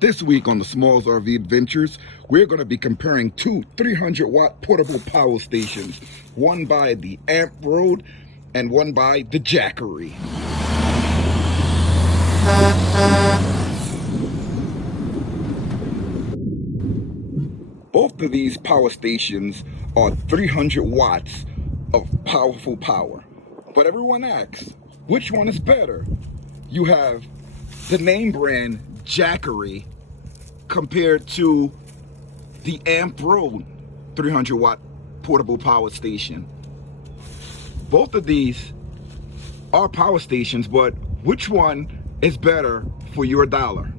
This week on the Smalls RV Adventures, we're going to be comparing two 300-watt portable power stations, one by the Amproad and one by the Jackery. Both of these power stations are 300 watts of powerful power. But everyone asks, which one is better? You have the name brand Jackery compared to the Amproad 300 watt portable power station. Both of these are power stations, but which one is better for your dollar?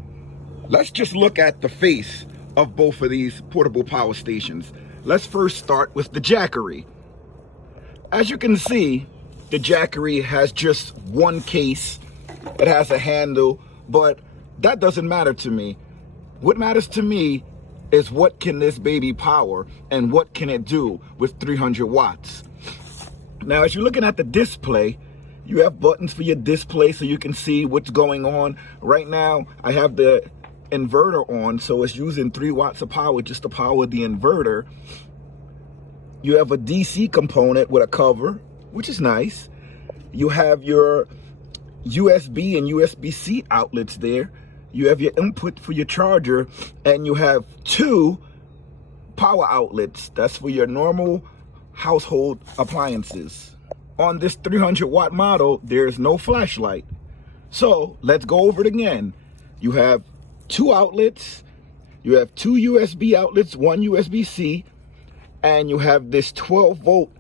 Let's just look at the face of both of these portable power stations. Let's first start with the Jackery. As you can see, the Jackery has just one case. It has a handle, but that doesn't matter to me. What matters to me is what can this baby power and what can it do with 300 watts. Now, as you're looking at the display, you have buttons for your display so you can see what's going on. Right now, I have the inverter on, so it's using 3 watts of power just to power the inverter. You have a DC component with a cover, which is nice. You have your USB and USB-C outlets there. You have your input for your charger, and you have 2 power outlets. That's for your normal household appliances. On this 300 watt model, there's no flashlight. So let's go over it again. You have 2 outlets, you have 2 USB outlets, 1 USB-C, and you have this 12 volt,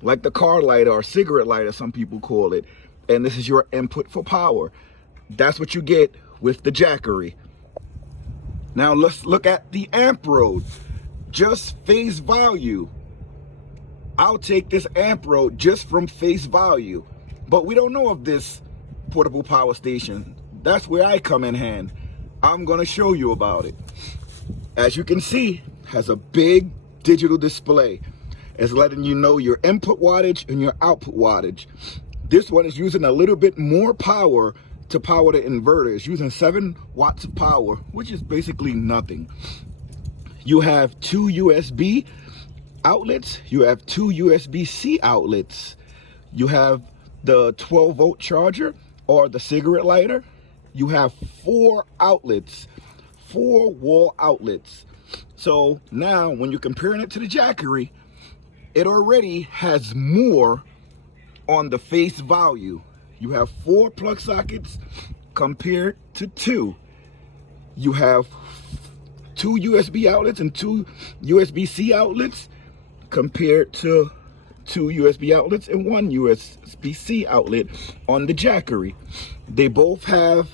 like the car lighter or cigarette lighter, some people call it. And this is your input for power. That's what you get with the Jackery. Now let's look at the Amproad. Just face value, I'll take this Amproad just from face value. But we don't know of this portable power station. That's where I come in hand. I'm gonna show you about it. As you can see, has a big digital display. It's letting you know your input wattage and your output wattage. This one is using a little bit more power to power the inverter. It's using 7 watts of power, which is basically nothing. You have 2 USB outlets. You have 2 USB-C outlets. You have the 12 volt charger or the cigarette lighter. You have 4 outlets, 4 wall outlets. So now when you're comparing it to the Jackery, it already has more on the face value. You have 4 plug sockets compared to 2. You have 2 USB outlets and 2 USB-C outlets compared to 2 USB outlets and 1 USB-C outlet on the Jackery. They both have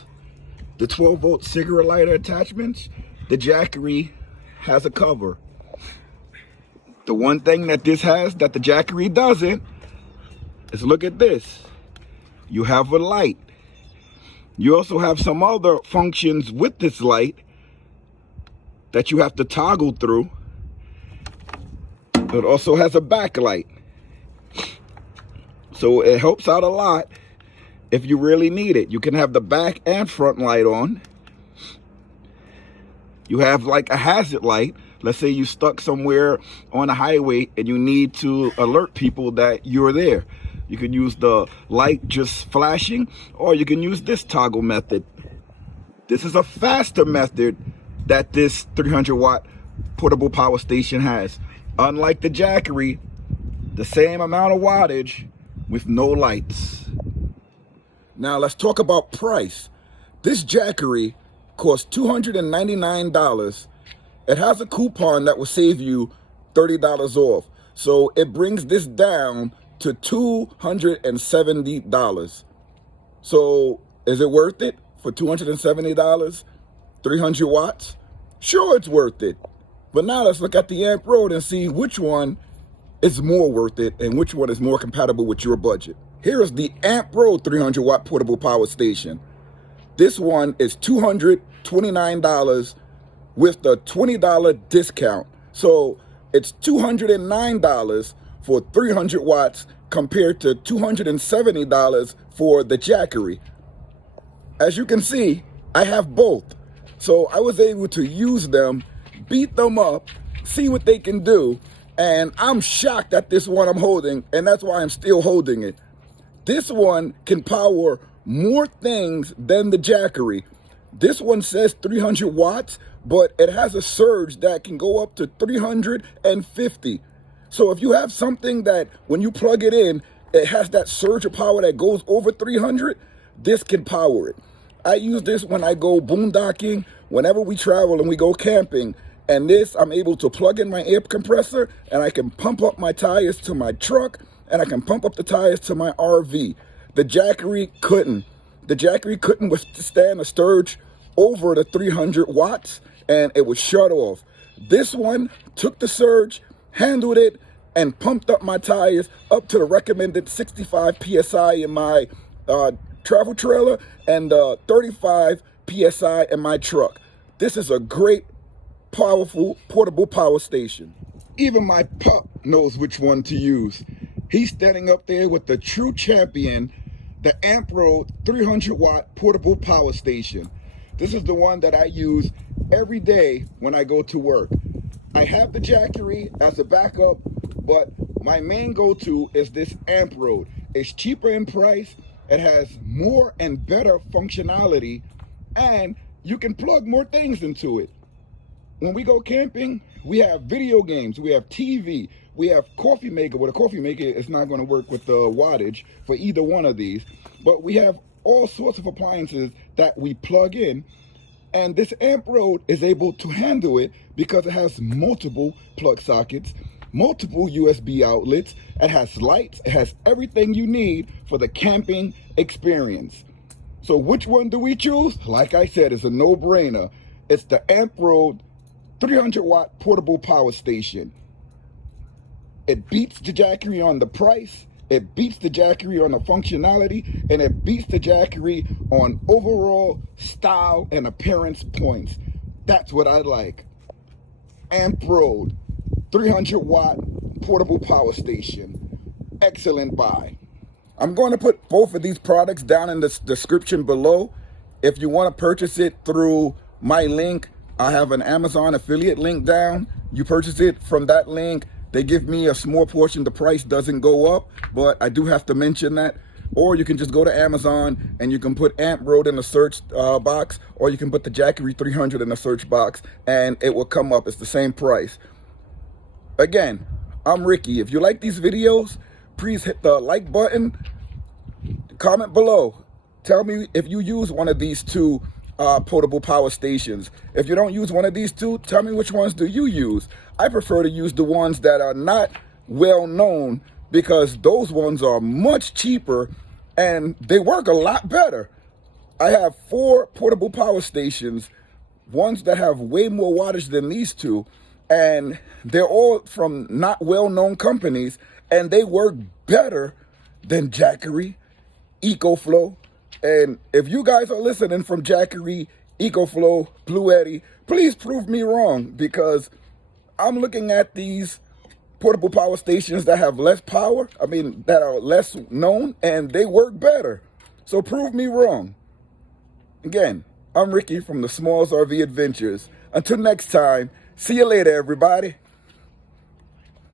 the 12 volt cigarette lighter attachments. The Jackery has a cover. The one thing that this has that the Jackery doesn't is, look at this. You have a light. You also have some other functions with this light that you have to toggle through. It also has a backlight. So it helps out a lot if you really need it. You can have the back and front light on. You have like a hazard light. Let's say you stuck somewhere on a highway and you need to alert people that you're there. You can use the light just flashing, or you can use this toggle method. This is a faster method that this 300 watt portable power station has. Unlike the Jackery, the same amount of wattage with no lights. Now let's talk about price. This Jackery costs $299. It has a coupon that will save you $30 off. So it brings this down to $270. So is it worth it for $270? 300 watts? Sure, it's worth it. But now let's look at the Amproad and see which one is more worth it and which one is more compatible with your budget. Here is the Amproad 300 watt portable power station. This one is $229 with the $20 discount. So it's $209 for 300 watts compared to $270 for the Jackery. As you can see, I have both. So I was able to use them, beat them up, see what they can do. And I'm shocked at this one I'm holding, and that's why I'm still holding it. This one can power more things than the Jackery. This one says 300 watts, but it has a surge that can go up to 350. So if you have something that when you plug it in, it has that surge of power that goes over 300, this can power it. I use this when I go boondocking, whenever we travel and we go camping. And this, I'm able to plug in my air compressor and I can pump up my tires to my truck and I can pump up the tires to my RV. The Jackery couldn't. The Jackery couldn't withstand a surge over the 300 watts and it would shut off. This one took the surge, handled it, and pumped up my tires up to the recommended 65 PSI in my travel trailer and 35 PSI in my truck. This is a great, powerful, portable power station. Even my pup knows which one to use. He's standing up there with the true champion, the Amproad 300 watt portable power station. This is the one that I use every day when I go to work. I have the Jackery as a backup, but my main go-to is this Amproad. It's cheaper in price, it has more and better functionality, and you can plug more things into it. When we go camping, we have video games, we have TV, we have coffee maker. Well, the coffee maker is not going to work with the wattage for either one of these, but we have all sorts of appliances that we plug in, and this Amproad is able to handle it because it has multiple plug sockets, multiple USB outlets, it has lights, it has everything you need for the camping experience. So which one do we choose? Like I said, it's a no-brainer. It's the Amproad 300 watt portable power station. It beats the Jackery on the price, it beats the Jackery on the functionality, and it beats the Jackery on overall style and appearance points. That's what I like. Amproad 300 watt portable power station. Excellent buy. I'm going to put both of these products down in the description below. If you want to purchase it through my link, I have an Amazon affiliate link down. You purchase it from that link, they give me a small portion. The price doesn't go up, but I do have to mention that. Or you can just go to Amazon and you can put Amproad in the search box, or you can put the Jackery 300 in the search box and it will come up. It's the same price. Again, I'm Ricky. If you like these videos, please hit the like button, comment below. Tell me if you use one of these two portable power stations. If you don't use one of these two, tell me which ones do you use. I prefer to use the ones that are not well known because those ones are much cheaper and they work a lot better. I have 4 portable power stations, ones that have way more wattage than these two, and they're all from not well-known companies, and they work better than Jackery, EcoFlow. And if you guys are listening from Jackery, EcoFlow, Blue Eddy, please prove me wrong, because I'm looking at these portable power stations that have less power, that are less known, and they work better. So prove me wrong. Again, I'm Ricky from the Smalls RV Adventures. Until next time, see you later, everybody.